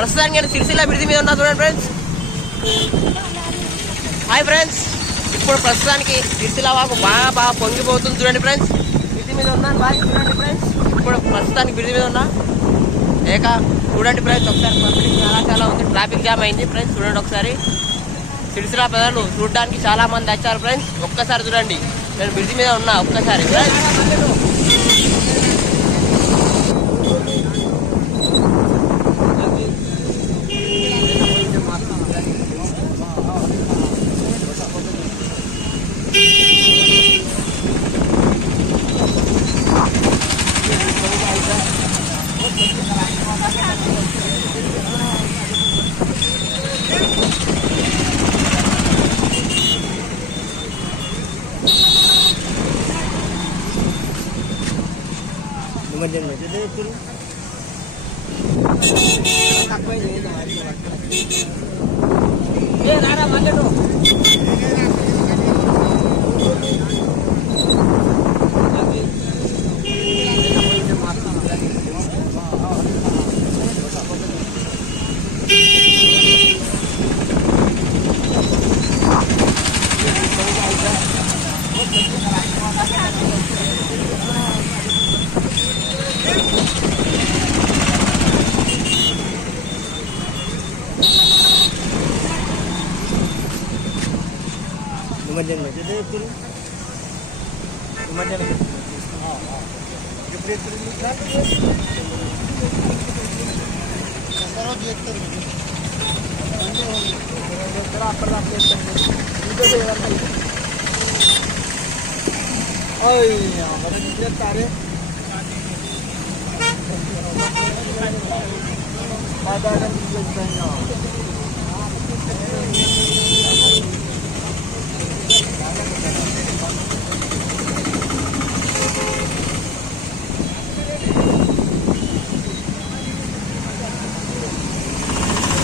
ప్రస్తుతానికి నేను సిరిసిల్ల బ్రిడ్జి మీద ఉన్నా చూడండి ఫ్రెండ్స్. హాయ్ ఫ్రెండ్స్, ఇప్పుడు ప్రస్తుతానికి సిరిసిల్ల వాగు బాగా పొంగిపోతుంది చూడండి ఫ్రెండ్స్. బ్రిడ్జి మీద ఉన్నాను బాగా చూడండి ఫ్రెండ్స్. ఇప్పుడు ప్రస్తుతానికి బ్రిడ్జి మీద ఉన్నా చూడండి ఫ్రెండ్స్. ఒకసారి పబ్లిక్ చాలా ఉంది, ట్రాఫిక్ జామ్ అయింది ఫ్రెండ్స్. చూడండి ఒకసారి సిరిసిల్ల ప్రజలు చూడడానికి చాలా మంది వచ్చారు ఫ్రెండ్స్. ఒక్కసారి చూడండి, నేను బ్రిడ్జి మీద ఉన్నా ఒక్కసారి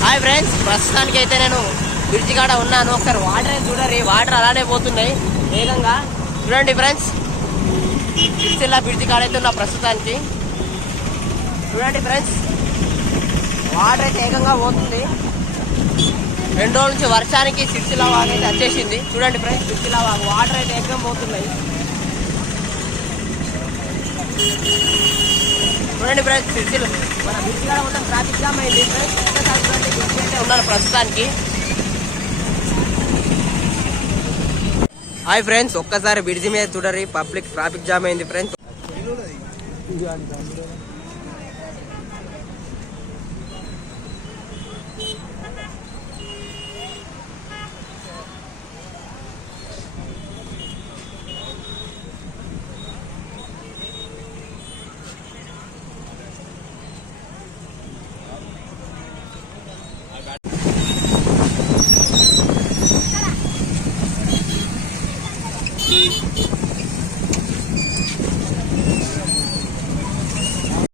హాయ్ ఫ్రెండ్స్, ప్రస్తుతానికి అయితే నేను బ్రిడ్జి కాడ ఉన్నాను. ఒకసారి వాటర్ చూడరు, వాటర్ అలానే పోతున్నాయి వేగంగా. చూడండి ఫ్రెండ్స్, సిరిసిల్ల బ్రిడ్జి కాడ అయితే ఉన్నా ప్రస్తుతానికి. చూడండి ఫ్రెండ్స్, వాటర్ అయితే వేగంగా పోతుంది. 2 రోజుల నుంచి వర్షానికి సిరిసిల్ల వాగు అయితే వచ్చేసింది. చూడండి ఫ్రెండ్స్, సిరిసిల్ల వాగు వాటర్ అయితే వేగంగా పోతున్నాయి. చూడండి ఫ్రెండ్స్, సిరిసిల్ల మన బ్రిడ్జి కాడ ఉన్న ట్రాఫిక్ జామ్ అయింది ఫ్రెండ్స్. చూడండి, బ్రిడ్జి అయితే ఉన్నాను ప్రస్తుతానికి. హాయ్ ఫ్రెండ్స్, ఒక్కసారి బ్రిడ్జి మీద చూడరి, పబ్లిక్ ట్రాఫిక్ జామ్ అయింది ఫ్రెండ్స్.